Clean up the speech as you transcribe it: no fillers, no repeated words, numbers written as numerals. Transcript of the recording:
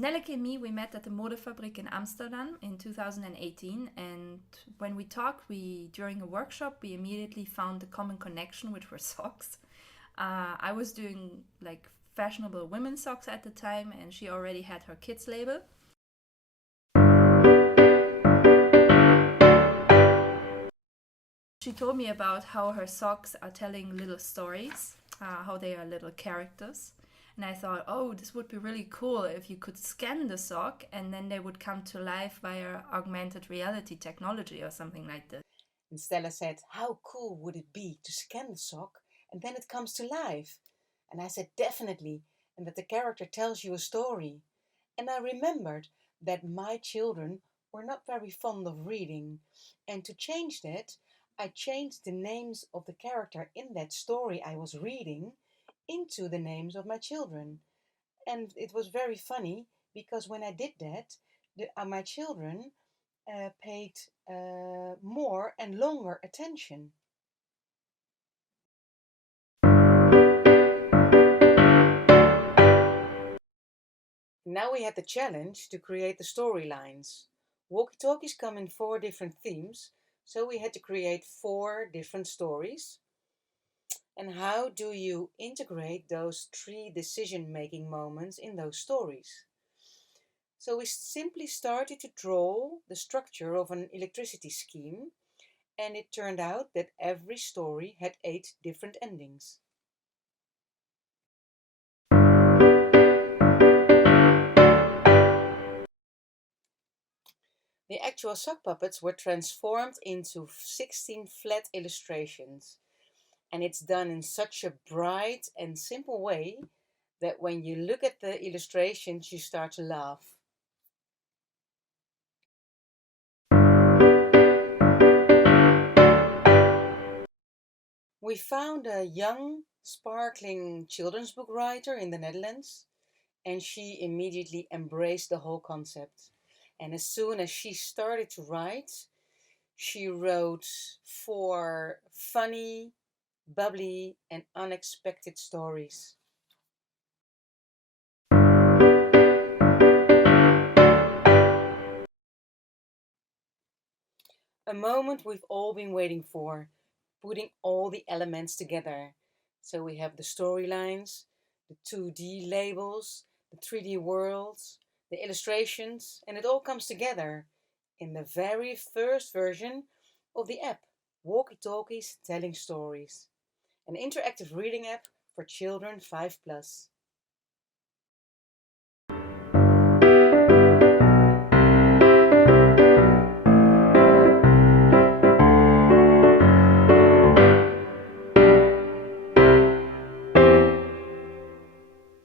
Nelleke and me, we met at the Modefabriek in Amsterdam in 2018. And when we talked, during a workshop, we immediately found a common connection, which were socks. I was doing like fashionable women's socks at the time, and she already had her kids label. She told me about how her socks are telling little stories, how they are little characters. And I thought, oh, this would be really cool if you could scan the sock and then they would come to life via augmented reality technology or something like this. And Stella said, "How cool would it be to scan the sock and then it comes to life?" And I said, "Definitely, and that the character tells you a story." And I remembered that my children were not very fond of reading. And to change that, I changed the names of the character in that story I was reading into the names of my children. And it was very funny because when I did that, my children paid more and longer attention. Now we had the challenge to create the storylines. Walkie-talkies come in 4 different themes, so we had to create 4 different stories. And how do you integrate those 3 decision-making moments in those stories? So we simply started to draw the structure of an electricity scheme, and it turned out that every story had 8 different endings. The actual sock puppets were transformed into 16 flat illustrations, and it's done in such a bright and simple way that when you look at the illustrations, you start to laugh. We found a young, sparkling children's book writer in the Netherlands, and she immediately embraced the whole concept. And as soon as she started to write, she wrote 4 funny, bubbly, and unexpected stories. A moment we've all been waiting for, putting all the elements together. So we have the storylines, the 2D labels, the 3D worlds, the illustrations, and it all comes together in the very first version of the app, Walkie Talkies Telling Stories, an interactive reading app for children 5 plus.